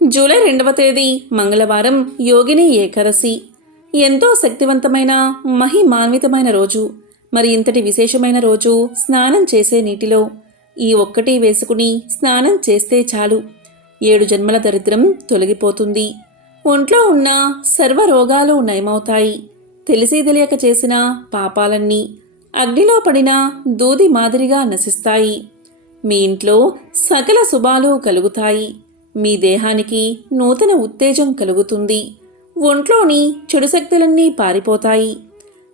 July 2వ తేదీ మంగళవారం యోగిని ఏకాదశి. ఎంతో శక్తివంతమైన మహిమాన్వితమైన రోజు. మరి ఇంతటి విశేషమైన రోజు స్నానం చేసే నీటిలో ఈ ఒక్కటి వేసుకుని స్నానం చేస్తే చాలు 7 జన్మల దరిద్రం తొలగిపోతుంది. ఒంట్లో ఉన్న సర్వ రోగాలు నయమవుతాయి. తెలిసి తెలియక చేసిన పాపాలన్నీ అగ్నిలో పడిన దూది మాదిరిగా నశిస్తాయి. మీ ఇంట్లో సకల శుభాలు కలుగుతాయి. మీ దేహానికి నూతన ఉత్తేజం కలుగుతుంది. ఒంట్లోని చెడు శక్తులన్నీ పారిపోతాయి.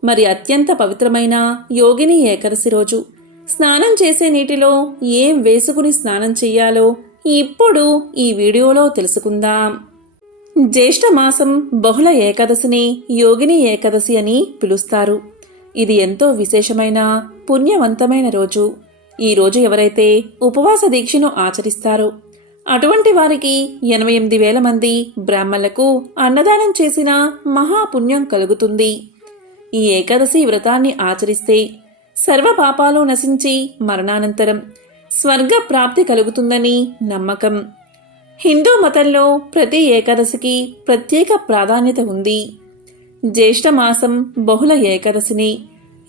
మరి అత్యంత పవిత్రమైన యోగిని ఏకాదశి రోజు స్నానం చేసే నీటిలో ఏం వేసుకుని స్నానం చెయ్యాలో ఇప్పుడు ఈ వీడియోలో తెలుసుకుందాం. జ్యేష్ఠ మాసం బహుళ ఏకాదశిని యోగిని ఏకాదశి అని పిలుస్తారు. ఇది ఎంతో విశేషమైన పుణ్యవంతమైన రోజు. ఈ రోజు ఎవరైతే ఉపవాస దీక్షను ఆచరిస్తారో అటువంటి వారికి 88,000 మంది బ్రాహ్మణులకు అన్నదానం చేసిన మహాపుణ్యం కలుగుతుంది. ఈ ఏకాదశి వ్రతాన్ని ఆచరిస్తే సర్వ పాపాలు నశించి మరణానంతరం స్వర్గ ప్రాప్తి కలుగుతుందని నమ్మకం. హిందూ మతంలో ప్రతి ఏకాదశికి ప్రత్యేక ప్రాధాన్యత ఉంది. జ్యేష్ఠ మాసం బహుళ ఏకాదశిని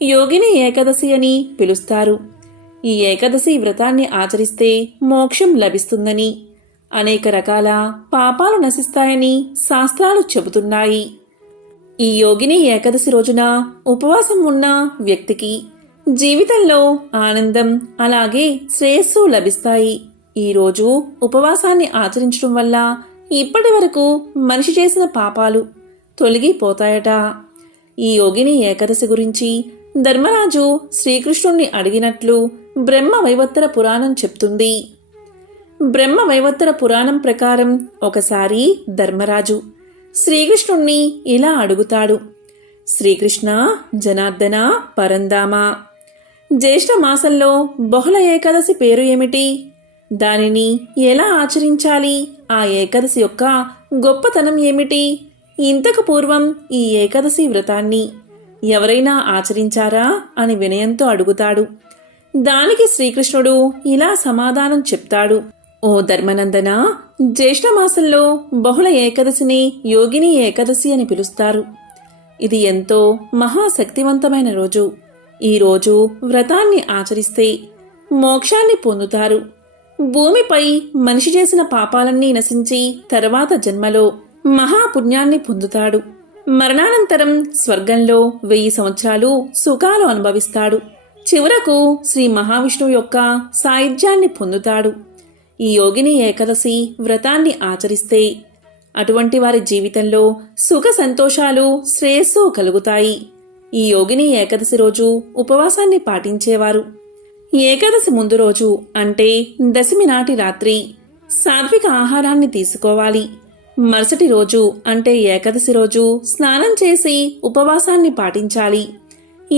యోగిని ఏకాదశి అని పిలుస్తారు. ఈ ఏకాదశి వ్రతాన్ని ఆచరిస్తే మోక్షం లభిస్తుందని, అనేక రకాల పాపాలు నశిస్తాయని శాస్త్రాలు చెబుతున్నాయి. ఈ యోగిని ఏకాదశి రోజున ఉపవాసం ఉన్న వ్యక్తికి జీవితంలో ఆనందం అలాగే శ్రేయస్సు లభిస్తాయి. ఈరోజు ఉపవాసాన్ని ఆచరించడం వల్ల ఇప్పటి వరకు మనిషి చేసిన పాపాలు తొలగిపోతాయట. ఈ యోగిని ఏకాదశి గురించి ధర్మరాజు శ్రీకృష్ణుణ్ణి అడిగినట్లు బ్రహ్మ వైవత్తర పురాణం చెప్తుంది. బ్రహ్మ వైవత్తర పురాణం ప్రకారం ఒకసారి ధర్మరాజు శ్రీకృష్ణుణ్ణి ఇలా అడుగుతాడు. శ్రీకృష్ణ, జనార్దన, పరంధామ, జ్యేష్ఠ మాసంలో బహుళ ఏకాదశి పేరు ఏమిటి? దానిని ఎలా ఆచరించాలి? ఆ ఏకాదశి యొక్క గొప్పతనం ఏమిటి? ఇంతకు పూర్వం ఈ ఏకాదశి వ్రతాన్ని ఎవరైనా ఆచరించారా అని వినయంతో అడుగుతాడు. దానికి శ్రీకృష్ణుడు ఇలా సమాధానం చెప్తాడు. ఓ ధర్మనందన, జ్యేష్ఠమాసంలో బహుళ ఏకాదశిని యోగిని ఏకాదశి అని పిలుస్తారు. ఇది ఎంతో మహాశక్తివంతమైన రోజు. ఈ రోజు వ్రతాన్ని ఆచరిస్తే మోక్షాన్ని పొందుతారు. భూమిపై మనిషి చేసిన పాపాలన్నీ నశించి తర్వాత జన్మలో మహాపుణ్యాన్ని పొందుతాడు. మరణానంతరం స్వర్గంలో 1000 సంవత్సరాలు సుఖాలు అనుభవిస్తాడు. చివరకు శ్రీ మహావిష్ణువు యొక్క సాయుధ్యాన్ని పొందుతాడు. ఈ యోగిని ఏకాదశి వ్రతాన్ని ఆచరిస్తే అటువంటి వారి జీవితంలో సుఖ సంతోషాలు శ్రేయస్సు కలుగుతాయి. ఈ యోగిని ఏకాదశి రోజు ఉపవాసాన్ని పాటించేవారు ఏకాదశి ముందు రోజు అంటే దశమి నాటి రాత్రి సాత్విక ఆహారాన్ని తీసుకోవాలి. మరుసటి రోజు అంటే ఏకాదశి రోజు స్నానం చేసి ఉపవాసాన్ని పాటించాలి.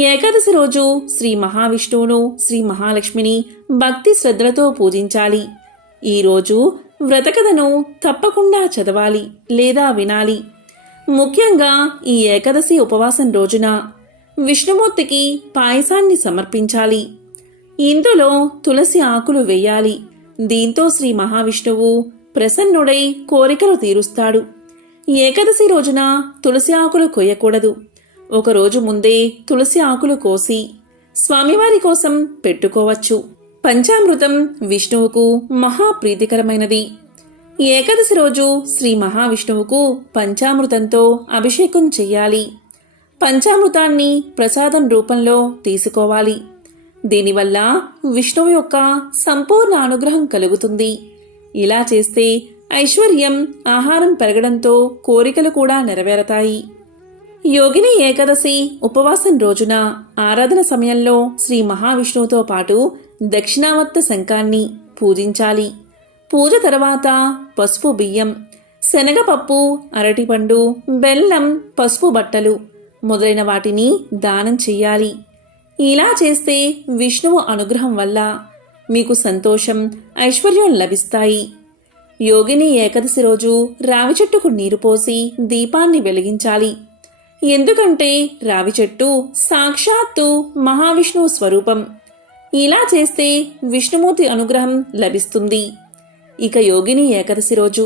ఏకాదశి రోజు శ్రీ మహావిష్ణువును, శ్రీ మహాలక్ష్మిని భక్తి శ్రద్ధలతో పూజించాలి. ఈరోజు వ్రతకథను తప్పకుండా చదవాలి లేదా వినాలి. ముఖ్యంగా ఈ ఏకాదశి ఉపవాసం రోజున విష్ణుమూర్తికి పాయసాన్ని సమర్పించాలి. ఇందులో తులసి ఆకులు వేయాలి. దీంతో శ్రీ మహావిష్ణువు ప్రసన్నుడై కోరికలు తీరుస్తాడు. ఏకాదశి రోజున తులసి ఆకులు కొయ్యకూడదు. ఒకరోజు ముందే తులసి ఆకులు కోసి స్వామివారి కోసం పెట్టుకోవచ్చు. పంచామృతం విష్ణువుకు మహాప్రీతికరమైనది. ఏకాదశి రోజు శ్రీ మహావిష్ణువుకు పంచామృతంతో అభిషేకం చెయ్యాలి. పంచామృతాన్ని ప్రసాదం రూపంలో తీసుకోవాలి. దీనివల్ల విష్ణువు యొక్క సంపూర్ణ అనుగ్రహం కలుగుతుంది. ఇలా చేస్తే ఐశ్వర్యం, ఆహారం పెరగడంతో కోరికలు కూడా నెరవేరతాయి. యోగిని ఏకాదశి ఉపవాసం రోజున ఆరాధన సమయంలో శ్రీ మహావిష్ణువుతో పాటు దక్షిణావర్త శంఖాన్ని పూజించాలి. పూజ తర్వాత పసుపు బియ్యం, శనగపప్పు, అరటిపండు, బెల్లం, పసుపు బట్టలు మొదలైన వాటిని దానం చెయ్యాలి. ఇలా చేస్తే విష్ణువు అనుగ్రహం వల్ల మీకు సంతోషం, ఐశ్వర్యం లభిస్తాయి. యోగిని ఏకాదశి రోజు రావి చెట్టుకు నీరు పోసి దీపాన్ని వెలిగించాలి. ఎందుకంటే రావి చెట్టు సాక్షాత్తు మహావిష్ణువు స్వరూపం. ఇలా చేస్తే విష్ణుమూర్తి అనుగ్రహం లభిస్తుంది. ఇక యోగిని ఏకాదశి రోజు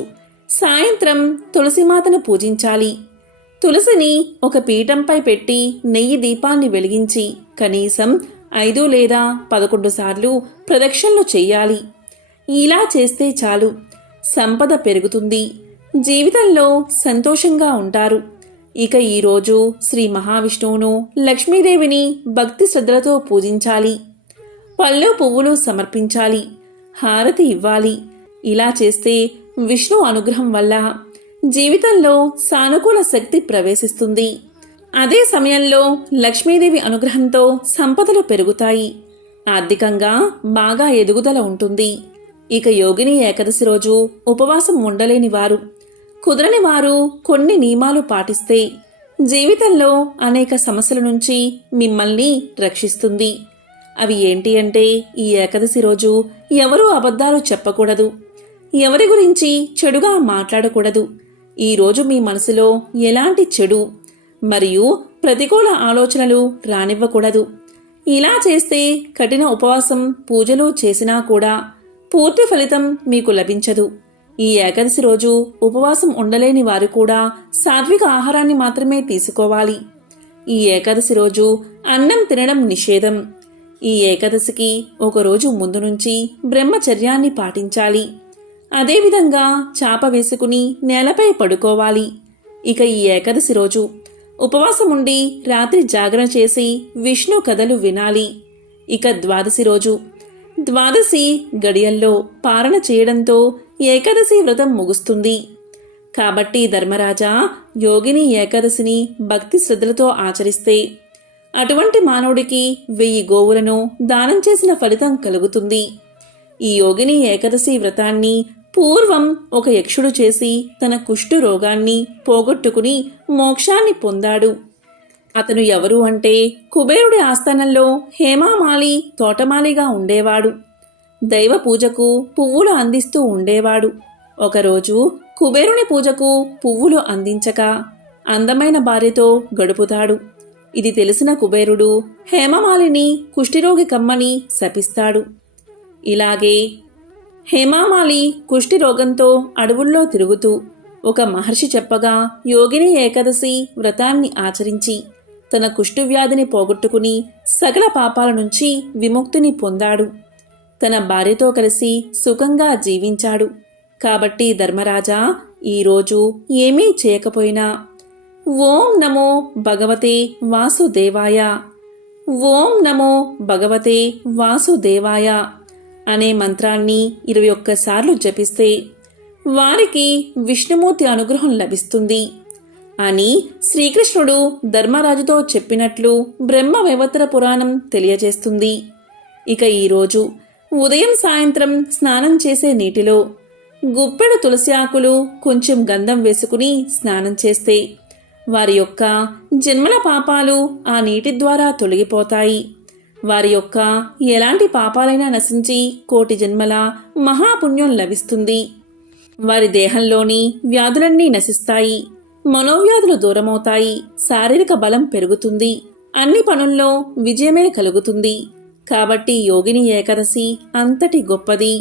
సాయంత్రం తులసిమాతను పూజించాలి. తులసిని ఒక పీఠంపై పెట్టి నెయ్యి దీపాన్ని వెలిగించి కనీసం 5 లేదా 11 సార్లు ప్రదక్షిణలు చెయ్యాలి. ఇలా చేస్తే చాలు, సంపద పెరుగుతుంది, జీవితంలో సంతోషంగా ఉంటారు. ఇక ఈరోజు శ్రీ మహావిష్ణువును, లక్ష్మీదేవిని భక్తి శ్రద్ధలతో పూజించాలి. పళ్ళు పువ్వులు సమర్పించాలి, హారతి ఇవ్వాలి. ఇలా చేస్తే విష్ణు అనుగ్రహం వల్ల జీవితంలో సానుకూల శక్తి ప్రవేశిస్తుంది. అదే సమయంలో లక్ష్మీదేవి అనుగ్రహంతో సంపదలు పెరుగుతాయి, ఆర్థికంగా బాగా ఎదుగుదల ఉంటుంది. ఇక యోగిని ఏకాదశి రోజు ఉపవాసం ఉండలేని వారు, కుదరని వారు కొన్ని నియమాలు పాటిస్తే జీవితంలో అనేక సమస్యల నుంచి మిమ్మల్ని రక్షిస్తుంది. అవి ఏంటి అంటే, ఈ ఏకాదశి రోజు ఎవరూ అబద్ధాలు చెప్పకూడదు, ఎవరి గురించి చెడుగా మాట్లాడకూడదు. ఈరోజు మీ మనసులో ఎలాంటి చెడు మరియు ప్రతికూల ఆలోచనలు రానివ్వకూడదు. ఇలా చేస్తే కఠిన ఉపవాసం పూజలు చేసినా కూడా పూర్తి ఫలితం మీకు లభించదు. ఈ ఏకాదశి రోజు ఉపవాసం ఉండలేని వారు కూడా సాత్విక ఆహారాన్ని మాత్రమే తీసుకోవాలి. ఈ ఏకాదశి రోజు అన్నం తినడం నిషేధం. ఈ ఏకాదశికి ఒకరోజు ముందు నుంచి బ్రహ్మచర్యాన్ని పాటించాలి. అదేవిధంగా చాప వేసుకుని నేలపై పడుకోవాలి. ఇక ఈ ఏకాదశి రోజు ఉపవాసం ఉండి రాత్రి జాగరణ చేసి విష్ణు కథలు వినాలి. ఇక ద్వాదశి రోజు ద్వాదశి గడియల్లో పారణ చేయడంతో ఏకాదశి వ్రతం ముగుస్తుంది. కాబట్టి ధర్మరాజా, యోగిని ఏకాదశిని భక్తి శ్రద్ధలతో ఆచరిస్తే అటువంటి మానవుడికి 1000 గోవులను దానం చేసిన ఫలితం కలుగుతుంది. ఈ యోగిని ఏకాదశి వ్రతాన్ని పూర్వం ఒక యక్షుడు చేసి తన కుష్టు రోగాన్ని పోగొట్టుకుని మోక్షాన్ని పొందాడు. అతను ఎవరు అంటే, కుబేరుడి ఆస్థానంలో హేమామాలి తోటమాలిగా ఉండేవాడు. దైవ పూజకు పువ్వులు అందిస్తూ ఉండేవాడు. ఒకరోజు కుబేరుని పూజకు పువ్వులు అందించక అందమైన భార్యతో గడుపుతాడు. ఇది తెలిసిన కుబేరుడు హేమమాలిని కుష్ఠిరోగి కమ్మని శపిస్తాడు. ఇలాగే హేమమాలి కుష్ఠిరోగంతో అడవుల్లో తిరుగుతూ ఒక మహర్షి చెప్పగా యోగిని ఏకాదశి వ్రతాన్ని ఆచరించి తన కుష్ఠవ్యాధిని పోగొట్టుకుని సకల పాపాల నుంచి విముక్తిని పొందాడు. తన భార్యతో కలిసి సుఖంగా జీవించాడు. కాబట్టి ధర్మరాజా, ఈరోజు ఏమీ చేయకపోయినా ఓం నమో భగవతే వాసుదేవాయ, ఓం నమో భగవతే వాసుదేవాయ అనే మంత్రాన్ని 21 సార్లు జపిస్తే వారికి విష్ణుమూర్తి అనుగ్రహం లభిస్తుంది అని శ్రీకృష్ణుడు ధర్మరాజుతో చెప్పినట్లు బ్రహ్మ వైవర్త పురాణం తెలియజేస్తుంది. ఇక ఈరోజు ఉదయం సాయంత్రం స్నానం చేసే నీటిలో గుప్పెడు తులసి ఆకులు కొంచెం గంధం వేసుకుని స్నానం చేస్తే వారి యొక్క జన్మల పాపాలు ఆ నీటి ద్వారా తొలగిపోతాయి. వారి యొక్క ఎలాంటి పాపాలైనా నశించి 1,000,000 జన్మల మహాపుణ్యం లభిస్తుంది. వారి దేహంలోని వ్యాధులన్నీ నశిస్తాయి, మనోవ్యాధులు దూరమవుతాయి, శారీరక బలం పెరుగుతుంది, అన్ని పనుల్లో విజయమే కలుగుతుంది. కాబట్టి యోగిని ఏకాదశి అంతటి గొప్పది.